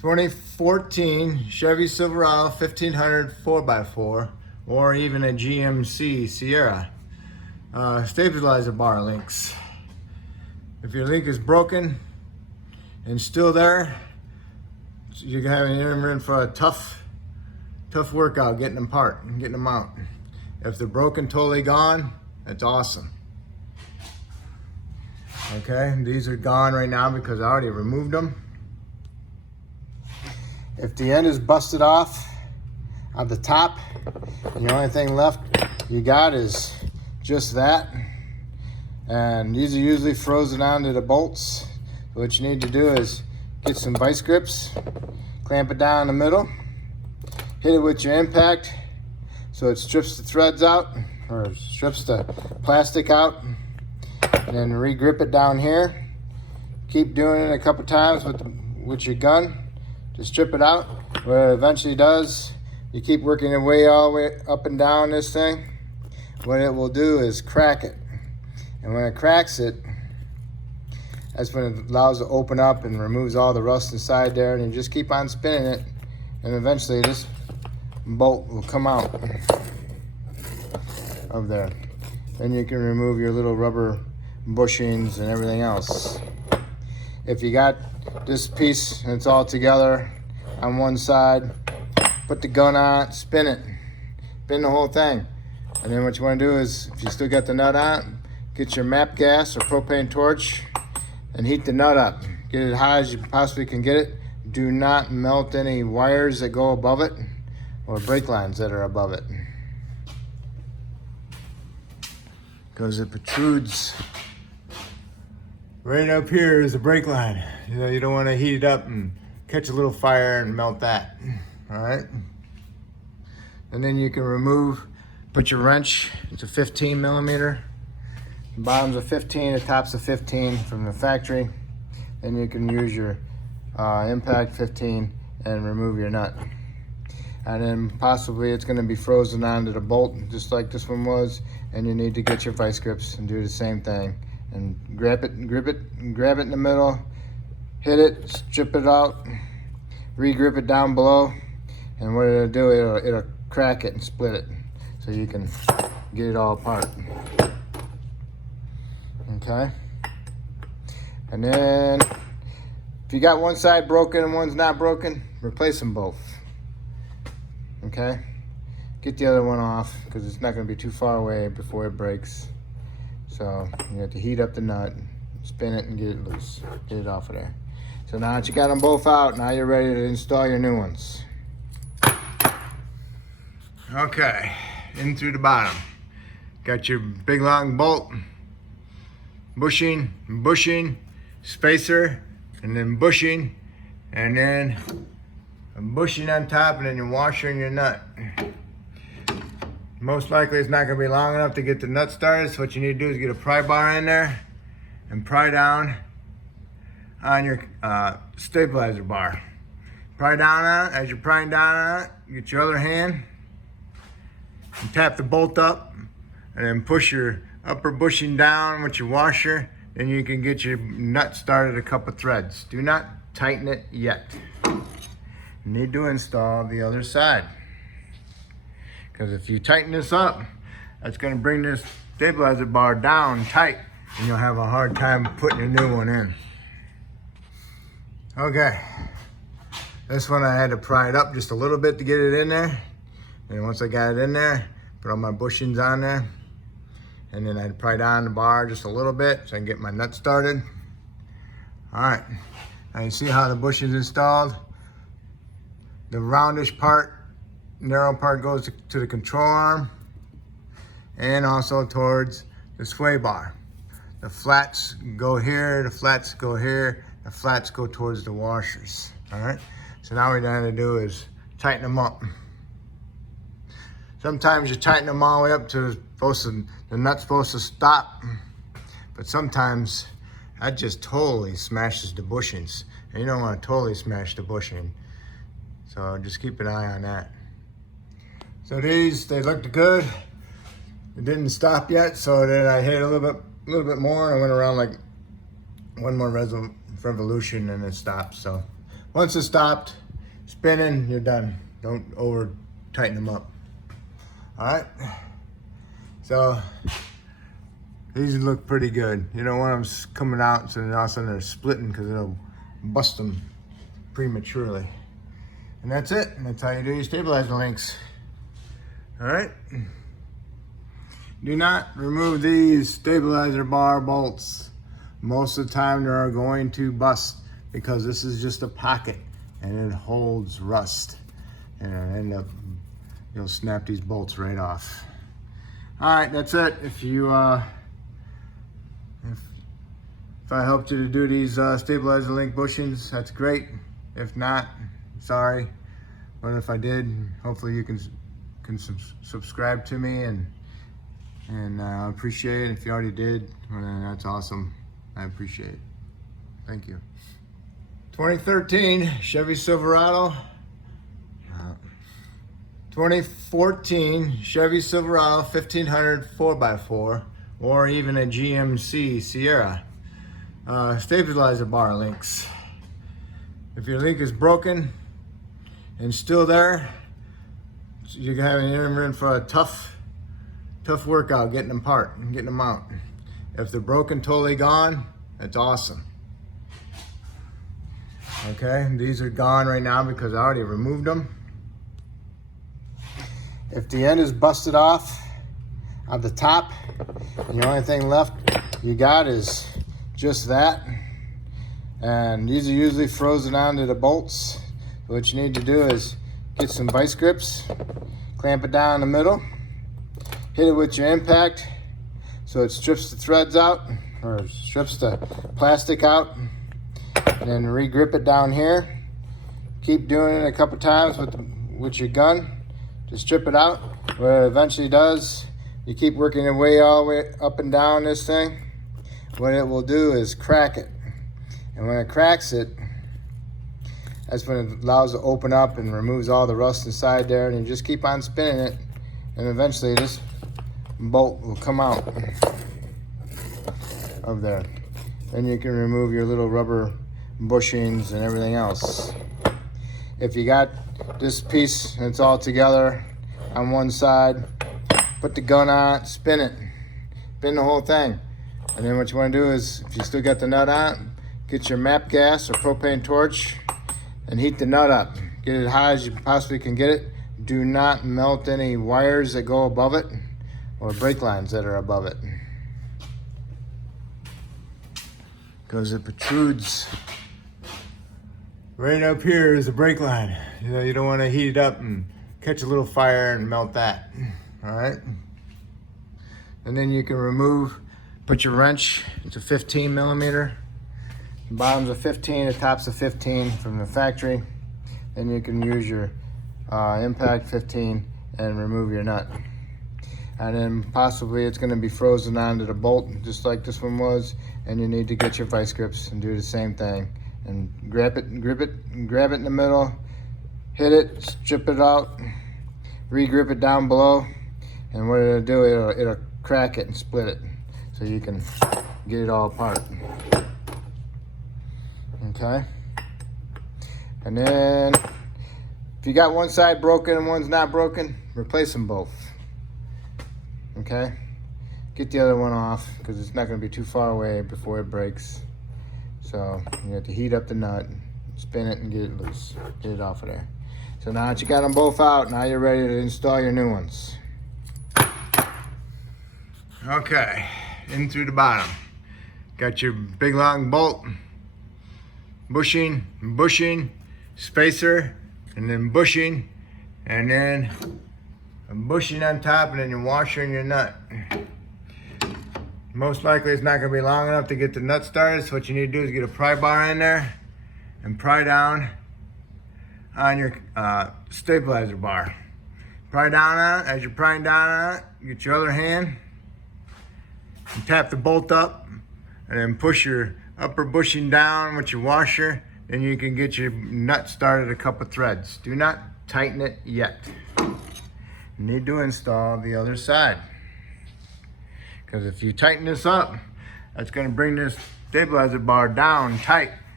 2014 Chevy Silverado 1500 4x4 or even a GMC Sierra. Stabilizer bar links. If your link is broken and still there, you're in for a tough workout getting them apart and getting them out. If they're broken, totally gone, that's awesome. Okay, these are gone right now because I already removed them. If the end is busted off at the top and the only thing left you got is just that, and these are usually frozen onto the bolts, so what you need to do is get some vice grips, clamp it down in the middle, hit it with your impact so it strips the threads out or strips the plastic out, and then re-grip it down here. Keep doing it a couple times with your gun to strip it out. What it eventually does, you keep working your way all the way up and down this thing. What it will do is crack it, and when it cracks it, that's when it allows it to open up and removes all the rust inside there, and you just keep on spinning it, and eventually this bolt will come out of there. Then you can remove your little rubber bushings and everything else. If you got this piece and it's all together on one side, put the gun on it, spin the whole thing. And then what you want to do is, if you still got the nut on, get your MAP gas or propane torch and heat the nut up. Get it high as you possibly can get it. Do not melt any wires that go above it or brake lines that are above it, because it protrudes right up here is the brake line. You don't want to heat it up and catch a little fire and melt that. All right. And then you can put your wrench. It's a 15 millimeter. The bottom's a 15, the top's a 15 from the factory. Then you can use your impact 15 and remove your nut. And then possibly it's going to be frozen onto the bolt just like this one was, and you need to get your vice grips and do the same thing and grab it in the middle, hit it, strip it out, re-grip it down below, and what it'll do, it'll crack it and split it so you can get it all apart. Okay, and then if you got one side broken and one's not broken, replace them both. Okay, get the other one off because it's not going to be too far away before it breaks. So you have to heat up the nut, spin it, and get it loose, get it off of there. So now that you got them both out, now you're ready to install your new ones. Okay, in through the bottom. Got your big long bolt, bushing, spacer, and then bushing, and then a bushing on top, and then your washer and your nut. Most likely it's not going to be long enough to get the nut started, so what you need to do is get a pry bar in there and pry down on your stabilizer bar. Pry down on it. As you're prying down on it, get your other hand and tap the bolt up, and then push your upper bushing down with your washer. Then you can get your nut started a couple threads. Do not tighten it yet. You need to install the other side, because if you tighten this up, that's going to bring this stabilizer bar down tight, and you'll have a hard time putting your new one in. Okay, this one I had to pry it up just a little bit to get it in there, and once I got it in there, put all my bushings on there, and then I had to pry down the bar just a little bit so I can get my nut started. All right, now you see how the bushing's installed. The roundish part, narrow part, goes to the control arm and also towards the sway bar. The flats go here, the flats go here, the flats go towards the washers. All right, so now what we're going to do is tighten them up. Sometimes you tighten them all the way up to the nut's supposed to stop, but sometimes that just totally smashes the bushings, and you don't want to totally smash the bushing. So just keep an eye on that. So they looked good. It didn't stop yet, so then I hit a little bit more. I went around like one more revolution and it stopped. So Once it's stopped spinning, you're done. Don't over tighten them up. All right. So these look pretty good. You don't want them coming out so then all of a sudden they're splitting because it'll bust them prematurely. And that's it. And that's how you do your stabilizer links. All right. Do not remove these stabilizer bar bolts. Most of the time they are going to bust because this is just a pocket and it holds rust. And you'll snap these bolts right off. All right, that's it. If I helped you to do these stabilizer link bushings, that's great. If not, sorry. But if I did, hopefully you can subscribe to me and I appreciate it. If you already did, well, then that's awesome. I appreciate it. Thank you. 2013 Chevy Silverado. 2014 Chevy Silverado 1500 4x4 or even a GMC Sierra. Stabilizer bar links. If your link is broken and still there, you're in for a tough workout getting them apart and getting them out. If they're broken, totally gone, that's awesome. Okay, these are gone right now because I already removed them. If the end is busted off at the top and the only thing left you got is just that, and these are usually frozen onto the bolts. So what you need to do is get some vice grips, clamp it down in the middle, hit it with your impact so it strips the threads out or strips the plastic out, and then re-grip it down here. Keep doing it a couple times with your gun to strip it out. What it eventually does, you keep working your way all the way up and down this thing, what it will do is crack it. And when it cracks it, that's when it allows it to open up and removes all the rust inside there, and you just keep on spinning it, and eventually this bolt will come out of there. Then you can remove your little rubber bushings and everything else. If you got this piece and it's all together on one side, put the gun on it, spin the whole thing. And then what you want to do is, if you still got the nut on, get your MAP gas or propane torch and heat the nut up. Get it high as you possibly can get it. Do not melt any wires that go above it or brake lines that are above it, because it protrudes right up here is a brake line. You don't want to heat it up and catch a little fire and melt that. All right. And then you can put your wrench. It's a 15 millimeter. The bottom's a 15, the top's a 15 from the factory. Then you can use your impact 15 and remove your nut. And then possibly it's going to be frozen onto the bolt just like this one was, and you need to get your vice grips and do the same thing and grab it in the middle, hit it, strip it out, re-grip it down below, and what it'll do, it'll crack it and split it so you can get it all apart. Okay, and then if you got one side broken and one's not broken, replace them both. Okay, get the other one off because it's not going to be too far away before it breaks. So you have to heat up the nut, spin it, and get it loose, get it off of there. So now that you got them both out, now you're ready to install your new ones. Okay, in through the bottom, got your big long bolt, bushing, spacer, and then bushing, and then a bushing on top, and then your washer and your nut. Most likely it's not going to be long enough to get the nut started, so what you need to do is get a pry bar in there and pry down on your stabilizer bar. Pry down on it. As you're prying down on it, you get your other hand and tap the bolt up, and then push your upper bushing down with your washer. Then you can get your nut started a couple threads. Do not tighten it yet. You need to install the other side, because if you tighten this up, that's going to bring this stabilizer bar down tight,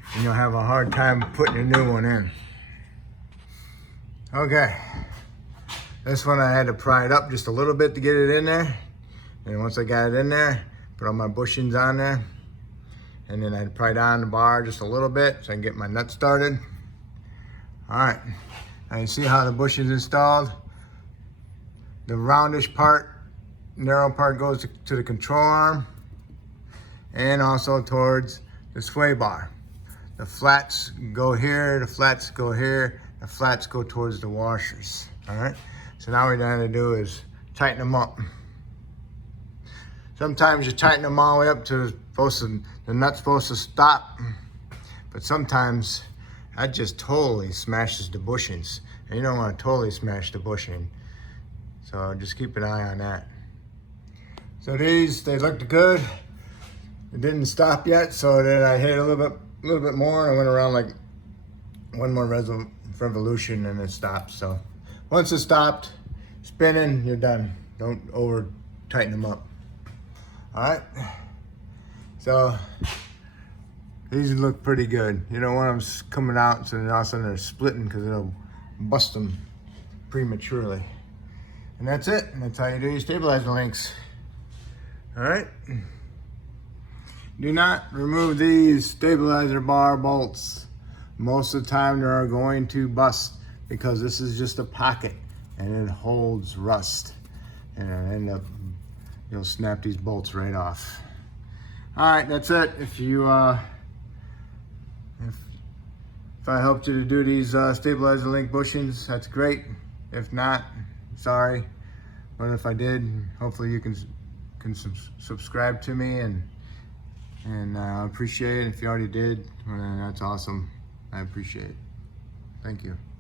and you'll have a hard time putting a new one in. Okay, this one I had to pry it up just a little bit to get it in there. And once I got it in there, put all my bushings on there. And then I pry down the bar just a little bit so I can get my nut started. All right, now you see how the bushing is installed. The roundish part, narrow part goes to the control arm and also towards the sway bar. The flats go here, the flats go here, the flats go towards the washers. All right, so now what we're going to do is tighten them up. Sometimes you tighten them all the way up to the nut's supposed to stop, but sometimes that just totally smashes the bushings, and you don't want to totally smash the bushing. So just keep an eye on that. So these, they looked good. It didn't stop yet, so then I hit a little bit more. I went around like one more revolution and it stopped. So once it stopped spinning, you're done. Don't over tighten them up. All right, so these look pretty good. You don't want them coming out so then all of a sudden they're splitting because it'll bust them prematurely. And that's it. And that's how you do your stabilizer links. All right. Do not remove these stabilizer bar bolts. Most of the time they are going to bust because this is just a pocket and it holds rust. And you'll snap these bolts right off. All right, that's it. If I helped you to do these stabilizer link bushings, that's great. If not, sorry. But if I did, hopefully you can subscribe to me and I appreciate it. If you already did, well, that's awesome. I appreciate it. Thank you.